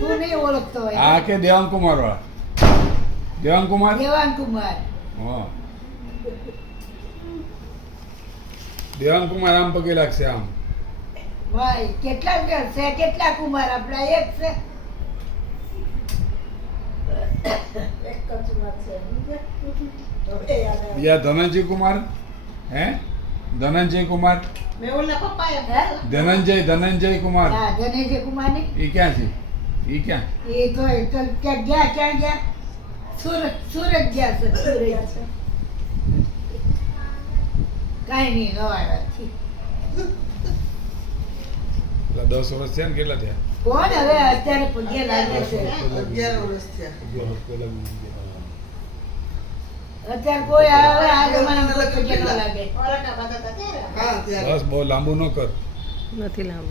તું નહીં ઓળખતો હોય. આ કે દેવાંગ કુમાર વાળા દેવાંગ કુમાર દેવાંગ કુમાર. હા દેવાંગ કુમાર આમ પગે લાગશે આમ ભાઈ કેટલા જણ છે? કેટલા કુમાર? આપણા એક છે. બીજા ધનંજય કુમાર હે ધનંજય કુમાર ધનંજય કુમાર હા, ધનંજય કુમાર ને એ ક્યાં છે એ ક્યાં એ તો ક્યાં ગયા? ક્યાં ગયા? સુરત ગયા છે. સુરત કાંઈ નહીં, નવા નથી. પેલા 10 વર્ષ થયા ને કેટલા થયા કોણ હવે અત્યારે પગે લાગે છે? 11 વર્ષ થયા. અત્યારે કોઈ આવે આ જમાનામાં કોઈ પગે ન લાગે. હા, ત્યારે. બસ બહુ લાંબુ ન કર નથી લાંબુ.